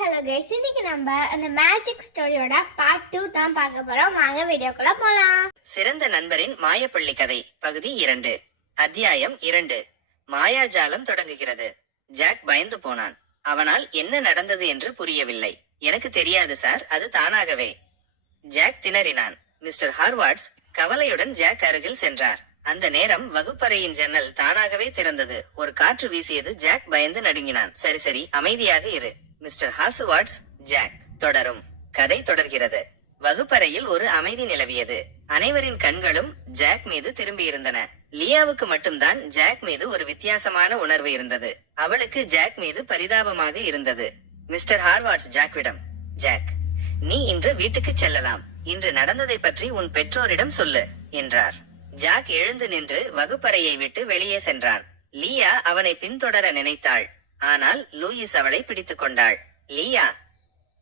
Hello guys, இன்னைக்கு நம்ம அந்த மேஜிக் ஸ்டோரியோட பார்ட் 2 தான் பார்க்க போறோம். வாங்க வீடியோக்குள்ள போலாம். சிறந்த நண்பரின் மாயப்பள்ளி கதை பகுதி 2. அத்தியாயம் 2. மாயாஜாலம் தொடங்குகிறது. ஜாக் பயந்து போனான். அவனால் என்ன நடந்தது என்று புரியவில்லை. எனக்கு தெரியாது சார், அது தானாகவே. ஜாக் திணறினான். மிஸ்டர் ஹார்வார்ட்ஸ் கவலையுடன் ஜாக் அருகில் சென்றார். அந்த நேரம் வகுப்பறையின் ஜன்னல் தானாகவே திறந்தது. ஒரு காற்று வீசியது. ஜாக் பயந்து நடுங்கினான். சரி சரி, அமைதியாக இரு மிஸ்டர் ஹார்வார்ட்ஸ். ஜாக். தொடரும். கதை தொடர்கிறது. வகுப்பறையில் ஒரு அமைதி நிலவியது. அனைவரின் கண்களும் ஜாக் மீது திரும்பியிருந்தன. லியாவுக்கு மட்டும்தான் ஜாக் மீது ஒரு வித்தியாசமான உணர்வு இருந்தது. அவளுக்கு ஜாக் மீது பரிதாபமாக இருந்தது. மிஸ்டர் ஹார்வார்ட்ஸ் ஜாக்விடம், ஜாக், நீ இன்று வீட்டுக்கு செல்லலாம். இன்று நடந்ததை பற்றி உன் பெற்றோரிடம் சொல்லு என்றார். ஜாக் எழுந்து நின்று வகுப்பறையை விட்டு வெளியே சென்றான். லியா அவனை பின்தொடர நினைத்தாள். ஆனால் லூயிஸ் அவளை பிடித்துக் கொண்டாள். லியா,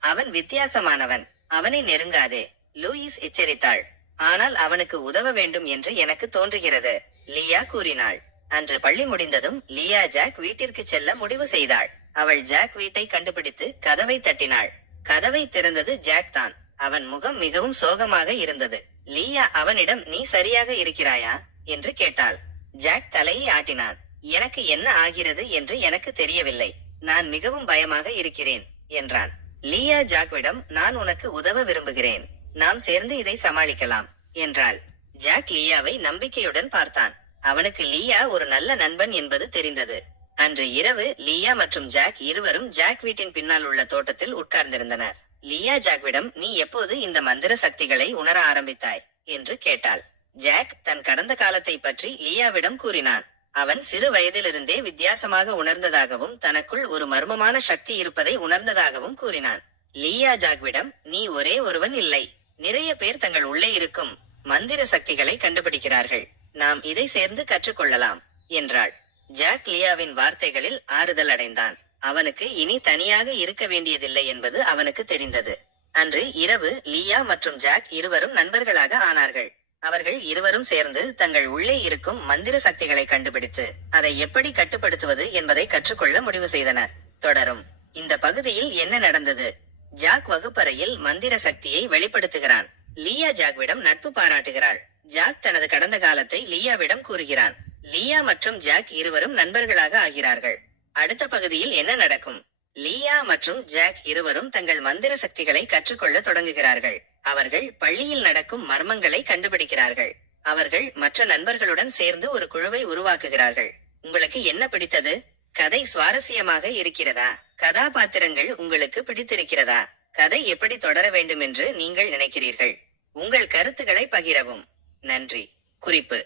அவன் வித்தியாசமானவன், அவனை நெருங்காதே, லூயிஸ் எச்சரித்தாள். ஆனால் அவனுக்கு உதவ வேண்டும் என்று எனக்கு தோன்றுகிறது, லியா கூறினாள். அன்று பள்ளி முடிந்ததும் லியா ஜாக் வீட்டிற்கு செல்ல முடிவு செய்தாள். அவள் ஜாக் வீட்டை கண்டுபிடித்து கதவை தட்டினாள். கதவை திறந்தது ஜாக் தான். அவன் முகம் மிகவும் சோகமாக இருந்தது. லியா அவனிடம், நீ சரியாக இருக்கிறாயா என்று கேட்டாள். ஜாக் தலையை ஆட்டினான். எனக்கு என்ன ஆகிறது என்று எனக்கு தெரியவில்லை, நான் மிகவும் பயமாக இருக்கிறேன் என்றான். லியா ஜாக்விடம், நான் உனக்கு உதவ விரும்புகிறேன், நாம் சேர்ந்து இதை சமாளிக்கலாம் என்றாள். ஜாக் லியாவை நம்பிக்கையுடன் பார்த்தான். அவனுக்கு லியா ஒரு நல்ல நண்பன் என்பது தெரிந்தது. அன்று இரவு லியா மற்றும் ஜாக் இருவரும் ஜாக் வீட்டின் பின்னால் உள்ள தோட்டத்தில் உட்கார்ந்திருந்தனர். லியா ஜாக்விடம், நீ எப்போது இந்த மந்திர சக்திகளை உணர ஆரம்பித்தாய் என்று கேட்டாள். ஜாக் தன் கடந்த காலத்தை பற்றி லியாவிடம் கூறினான். அவன் சிறு வயதிலிருந்தே வித்தியாசமாக உணர்ந்ததாகவும் தனக்குள் ஒரு மர்மமான சக்தி இருப்பதை உணர்ந்ததாகவும் கூறினான். லியா ஜாக்விடம், நீ ஒரே ஒருவன் இல்லை, நிறைய பேர் தங்கள் உள்ளே இருக்கும் மந்திர சக்திகளை கண்டுபிடிக்கிறார்கள், நாம் இதை சேர்ந்து கற்றுக்கொள்ளலாம் என்றாள். ஜாக் லியாவின் வார்த்தைகளில் ஆறுதல் அடைந்தான். அவனுக்கு இனி தனியாக இருக்க வேண்டியதில்லை என்பது அவனுக்கு தெரிந்தது. அன்று இரவு லியா மற்றும் ஜாக் இருவரும் நண்பர்களாக ஆனார்கள். அவர்கள் இருவரும் சேர்ந்து தங்கள் உள்ளே இருக்கும் மந்திர சக்திகளை கண்டுபிடித்து அதை எப்படி கட்டுப்படுத்துவது என்பதை கற்றுக்கொள்ள முடிவு செய்தனர். தொடரும். இந்த பகுதியில் என்ன நடந்தது? ஜாக் வகுப்பறையில் மந்திர சக்தியை வெளிப்படுத்துகிறான். லியா ஜாக்விடம் நட்பு பாராட்டுகிறாள். ஜாக் தனது கடந்த காலத்தை லியாவிடம் கூறுகிறான். லியா மற்றும் ஜாக் இருவரும் நண்பர்களாக ஆகிறார்கள். அடுத்த பகுதியில் என்ன நடக்கும்? லியா மற்றும் ஜாக் இருவரும் தங்கள் மந்திர சக்திகளை கற்றுக்கொள்ள தொடங்குகிறார்கள். அவர்கள் பள்ளியில் நடக்கும் மர்மங்களை கண்டுபிடிக்கிறார்கள். அவர்கள் மற்ற நண்பர்களுடன் சேர்ந்து ஒரு குழுவை உருவாக்குகிறார்கள். உங்களுக்கு என்ன பிடித்தது? கதை சுவாரஸ்யமாக இருக்கிறதா? கதாபாத்திரங்கள் உங்களுக்கு பிடித்திருக்கிறதா? கதை எப்படி தொடர வேண்டும் என்று நீங்கள் நினைக்கிறீர்கள்? உங்கள் கருத்துக்களை பகிரவும். நன்றி. குறிப்பு: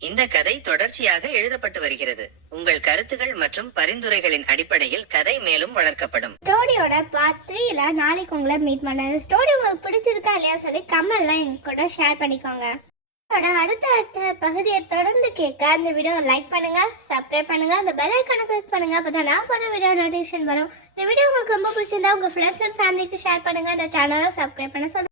இந்த கதை தொடர்ச்சியாக எழுதப்பட்டு வருகிறது. உங்கள் கருத்துகள் மற்றும் பரிந்துரைகளின் அடிப்படையில் கதை மேலும் வளர்க்கப்படும். ஸ்டோரியோட பார்ட் 3ல நாளைக்கு உங்களை மீட் பண்ணது. ஸ்டோரி உங்களுக்கு பிடிச்சிருக்கா இல்லையா சொல்லி கமெண்ட்ல எங்க கூட ஷேர் பண்ணிக்கோங்க. அடுத்த பகுதியை தொடர்ந்து கேட்க இந்த வீடியோ லைக் பண்ணுங்க, சப்ஸ்கிரைப் பண்ணுங்க, அந்த பெல் ஐகானை கிளிக் பண்ணுங்க. அப்பதான் நான் போற வீடியோ நோட்டிஃபிகேஷன் வரும். இந்த வீடியோ உங்களுக்கு ரொம்ப பிடிச்சிருந்தா உங்க ஃப்ரெண்ட்ஸ் அண்ட் ஃபேமிலிக்கு ஷேர் பண்ணுங்க. இந்த சேனலை சப்ஸ்கிரைப் பண்ண சொல்லுங்க.